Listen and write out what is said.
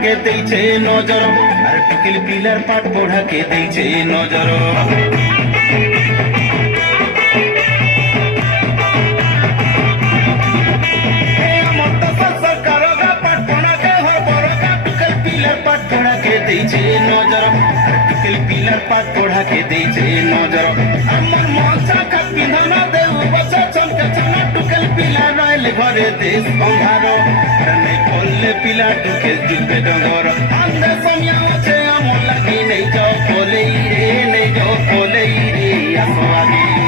के देइछे नजर আর টুকিল পিলার পাঠ পড়াকে দেইছে নজর দেইছে নজর আর টুকিল পিলার পাঠ পড়াকে দেইছে নজর আমার মনসা কা পিন্ধন দেউ বছা চমকে চমা টুকিল পিলার রইলে ঘরে দেশ বঙ্গার আর নেই পড়লে পিলা টুকে জুবে ডঙ্গর আন্দে সমিয়া আছে আমল লাগি নেই যাও কোলেই রে আসো আগে